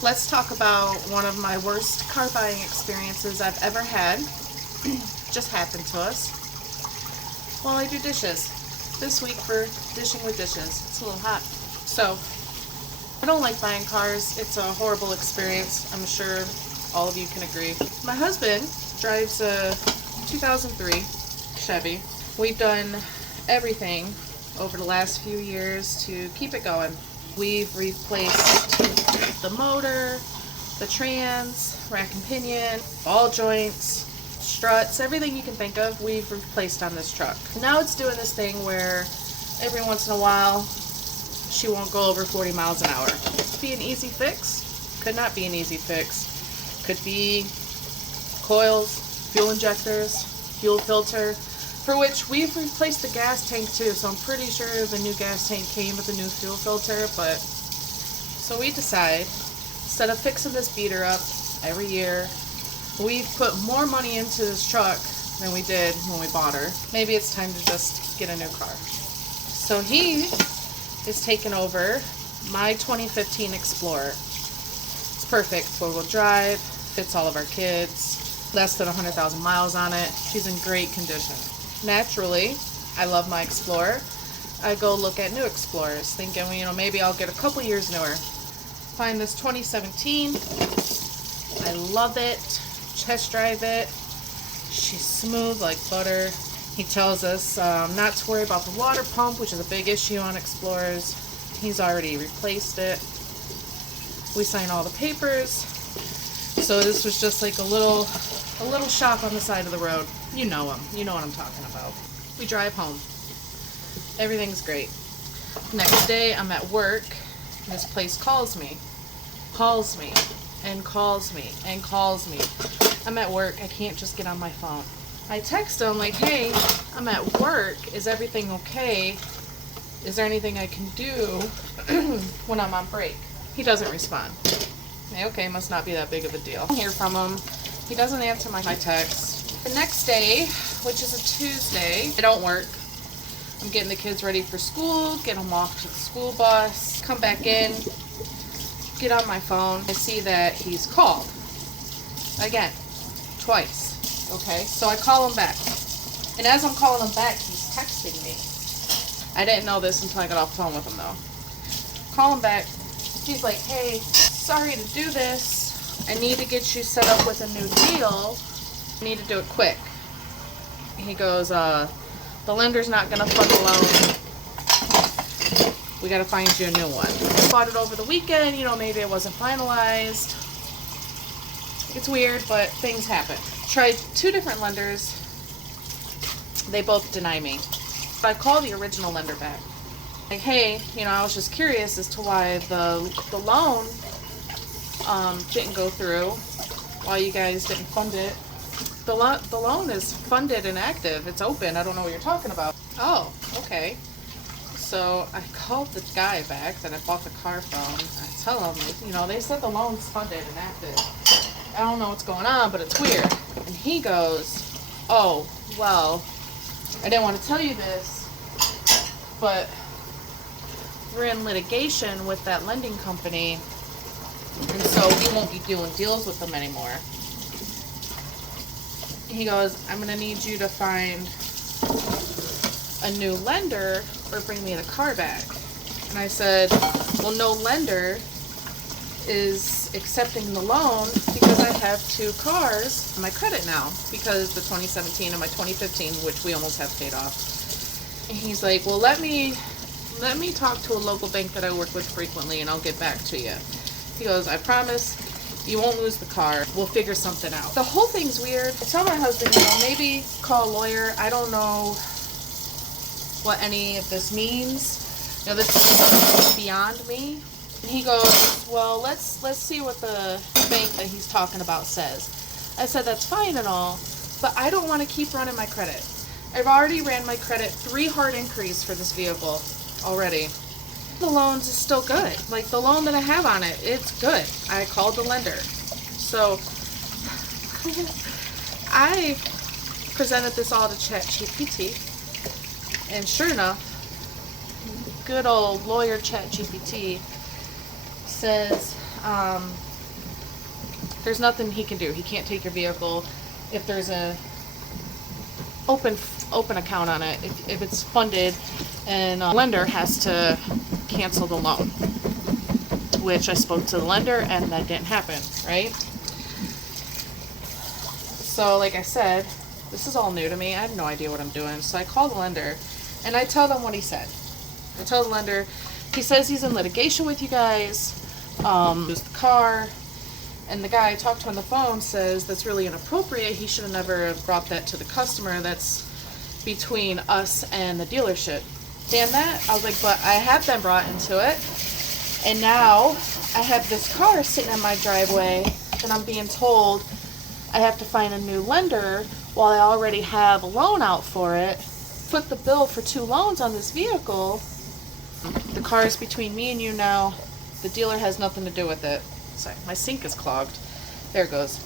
Let's talk about one of my worst car buying experiences I've ever had. Just happened to us while I do dishes. This week for dishing with dishes. It's a little hot. So, I don't like buying cars. It's a horrible experience. I'm sure all of you can agree. My husband drives a 2003 Chevy. We've done everything over the last few years to keep it going. We've replaced the motor, the trans, rack and pinion, ball joints, struts, everything you can think of, we've replaced on this truck. Now it's doing this thing where every once in a while she won't go over 40 miles an hour. Could be an easy fix, could not be an easy fix. Could be coils, fuel injectors, fuel filter, for which we've replaced the gas tank too, so I'm pretty sure the new gas tank came with a new fuel filter. But so we decide, instead of fixing this beater up every year, we've put more money into this truck than we did when we bought her. Maybe it's time to just get a new car. So he is taking over my 2015 Explorer. It's perfect, 4-wheel drive, fits all of our kids, less than 100,000 miles on it. She's in great condition. Naturally, I love my Explorer. I go look at new Explorers, thinking, maybe I'll get a couple years newer. Find this 2017. I love it. Test drive it. She's smooth like butter. He tells us not to worry about the water pump, which is a big issue on Explorers. He's already replaced it. We signed all the papers. So this was just like a little shock on the side of the road. You know him. You know what I'm talking about. We drive home. Everything's great. Next day, I'm at work. This place calls me, and calls me, and calls me. I'm at work. I can't just get on my phone. I text him like, hey, I'm at work. Is everything okay? Is there anything I can do when I'm on break? He doesn't respond. Okay, must not be that big of a deal. I hear from him. He doesn't answer my text. The next day, which is a Tuesday, I don't work. I'm getting the kids ready for school, get them off to the school bus, come back in, get on my phone. I see that he's called. Again, twice. Okay, so I call him back. And as I'm calling him back, he's texting me. I didn't know this until I got off the phone with him though. Call him back. He's like, hey, sorry to do this. I need to get you set up with a new deal. I need to do it quick. He goes, the lender's not going to fund the loan. We got to find you a new one. Bought it over the weekend, maybe it wasn't finalized. It's weird, but things happen. Tried 2 different lenders. They both deny me. But I call the original lender back. Like, hey, I was just curious as to why the loan didn't go through, why you guys didn't fund it. The loan is funded and active. It's open. I don't know what you're talking about. Oh, okay. So I called the guy back that I bought the car from. I tell him, they said the loan's funded and active. I don't know what's going on, but it's weird. And he goes, oh, well, I didn't want to tell you this, but we're in litigation with that lending company, and so we won't be doing deals with them anymore. He goes, I'm going to need you to find a new lender or bring me the car back. And I said, well, no lender is accepting the loan because I have 2 cars on my credit now, because the 2017 and my 2015, which we almost have paid off. And he's like, well, let me talk to a local bank that I work with frequently and I'll get back to you. He goes, I promise you won't lose the car. We'll figure something out. The whole thing's weird. I tell my husband, maybe call a lawyer. I don't know what any of this means. This is beyond me. And he goes, well, let's see what the bank that he's talking about says. I said, that's fine and all, but I don't want to keep running my credit. I've already ran my credit 3 hard inquiries for this vehicle already. The loans is still good. Like, the loan that I have on it, it's good. I called the lender. So I presented this all to ChatGPT, and sure enough, good old lawyer ChatGPT says, There's nothing he can do. He can't take your vehicle if there's a open account on it. If it's funded, and a lender has to cancel the loan, which I spoke to the lender and that didn't happen, right? So like I said, this is all new to me. I have no idea what I'm doing. So I call the lender and I tell them what he said. I tell the lender, he says he's in litigation with you guys, lose the car. And the guy I talked to on the phone says that's really inappropriate. He should have never brought that to the customer. That's between us and the dealership. Damn that. I was like, but I have been brought into it. And now I have this car sitting in my driveway and I'm being told I have to find a new lender while I already have a loan out for it. Put the bill for 2 loans on this vehicle. The car is between me and you now. The dealer has nothing to do with it. Sorry, my sink is clogged. There it goes.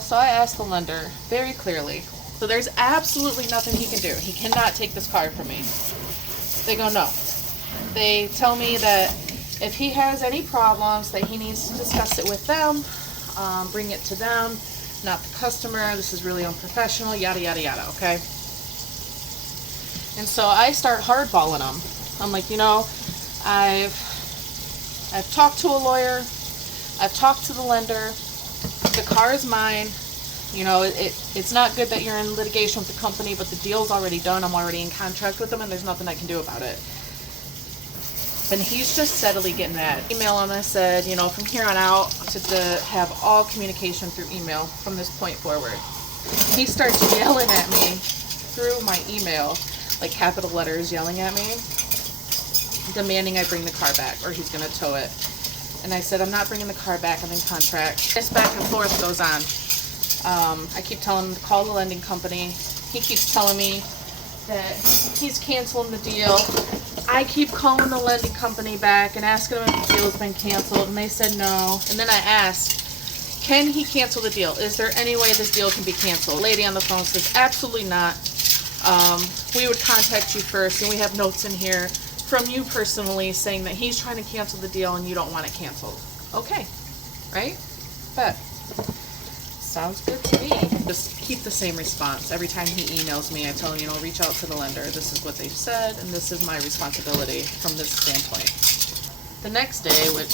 So I asked the lender very clearly. So there's absolutely nothing he can do. He cannot take this car from me. They go, no. They tell me that if he has any problems, that he needs to discuss it with them, bring it to them, not the customer. This is really unprofessional, yada, yada, yada, okay? And so I start hardballing them. I'm like, you know, I've talked to a lawyer. I've talked to the lender. The car is mine. You know, it's not good that you're in litigation with the company, but the deal's already done. I'm already in contract with them, and there's nothing I can do about it. And he's just steadily getting mad. Email him, I said, you know, from here on out, to have all communication through email from this point forward. He starts yelling at me through my email, like capital letters yelling at me, demanding I bring the car back or he's going to tow it. And I said, I'm not bringing the car back, I'm in contract. This back and forth goes on. I keep telling him to call the lending company. He keeps telling me that he's canceling the deal. I keep calling the lending company back and asking them if the deal's been canceled, and they said no. And then I asked, can he cancel the deal? Is there any way this deal can be canceled? The lady on the phone says, absolutely not. We would contact you first, and we have notes in here from you personally saying that he's trying to cancel the deal and you don't want it canceled. Okay, right? But sounds good to me. Just keep the same response. Every time he emails me, I tell him, you know, reach out to the lender. This is what they've said, and this is my responsibility from this standpoint. The next day, which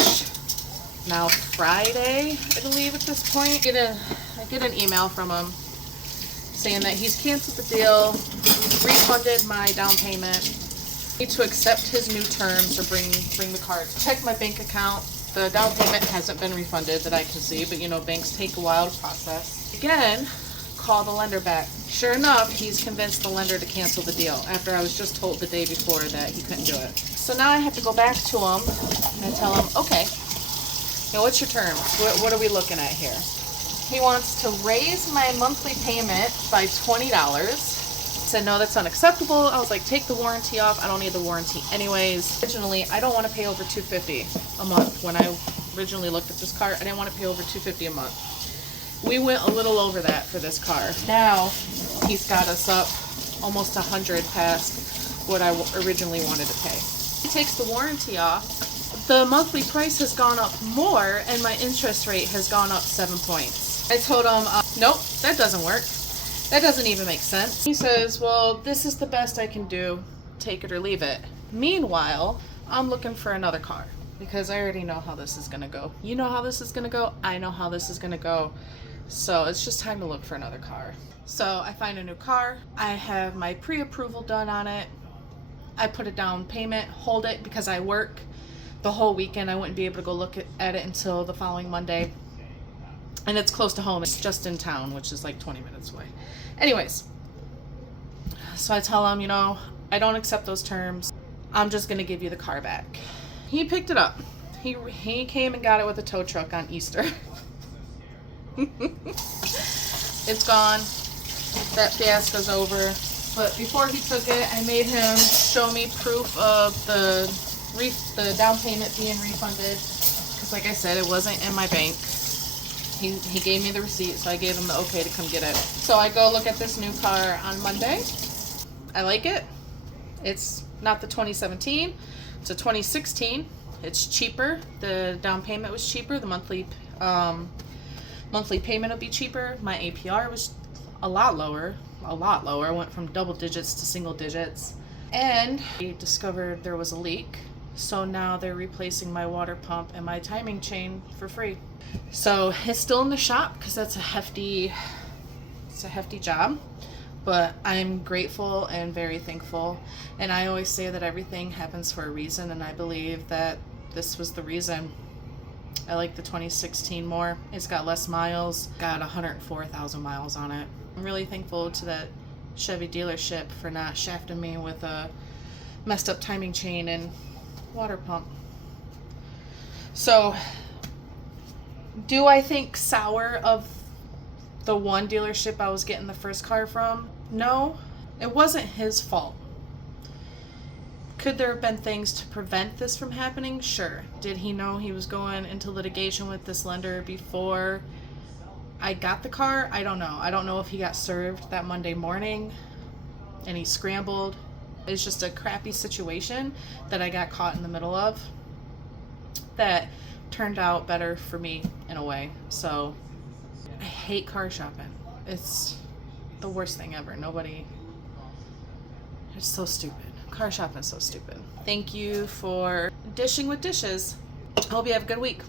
now Friday, I believe at this point, I get an email from him saying that he's canceled the deal, refunded my down payment, need to accept his new terms or bring the car. Check my bank account. The down payment hasn't been refunded that I can see, but you know, banks take a while to process. Again, call the lender back. Sure enough, he's convinced the lender to cancel the deal after I was just told the day before that he couldn't do it. So now I have to go back to him and tell him, okay, you know, what's your terms? What are we looking at here? He wants to raise my monthly payment by $20. Said no, that's unacceptable. I was like, take the warranty off. I don't need the warranty anyways. Originally, I don't want to pay over $250 a month. When I originally looked at this car, I didn't want to pay over $250 a month. We went a little over that for this car. Now he's got us up almost $100 past what I originally wanted to pay. He takes the warranty off. The monthly price has gone up more, and my interest rate has gone up 7 points. I told him, nope, that doesn't work. That doesn't even make sense. He says, well, this is the best I can do. Take it or leave it. Meanwhile, I'm looking for another car because I already know how this is going to go. You know how this is going to go. I know how this is going to go. So it's just time to look for another car. So I find a new car. I have my pre-approval done on it. I put a down payment, hold it because I work the whole weekend. I wouldn't be able to go look at it until the following Monday. And it's close to home. It's just in town, which is like 20 minutes away. Anyways, so I tell him, you know, I don't accept those terms. I'm just going to give you the car back. He picked it up. He came and got it with a tow truck on Easter. It's gone. That fiasco's over. But before he took it, I made him show me proof of the down payment being refunded. Because like I said, it wasn't in my bank. He gave me the receipt, so I gave him the okay to come get it. So I go look at this new car on Monday. I like it. It's not the 2017. It's a 2016. It's cheaper. The down payment was cheaper. The monthly Monthly payment will be cheaper. My APR was a lot lower. I went from double digits to single digits. And I discovered there was a leak. So now they're replacing my water pump and my timing chain for free. So it's still in the shop because that's a hefty job. But I'm grateful and very thankful. And I always say that everything happens for a reason, and I believe that this was the reason. I like the 2016 more. It's got less miles, got 104,000 miles on it. I'm really thankful to that Chevy dealership for not shafting me with a messed up timing chain and water pump. So, do I think sour of the one dealership I was getting the first car from? No, it wasn't his fault. Could there have been things to prevent this from happening? Sure. Did he know he was going into litigation with this lender before I got the car? I don't know. I don't know if he got served that Monday morning and he scrambled. It's just a crappy situation that I got caught in the middle of that turned out better for me in a way. So I hate car shopping. It's the worst thing ever. It's so stupid. Car shopping is so stupid. Thank you for dishing with dishes. Hope you have a good week.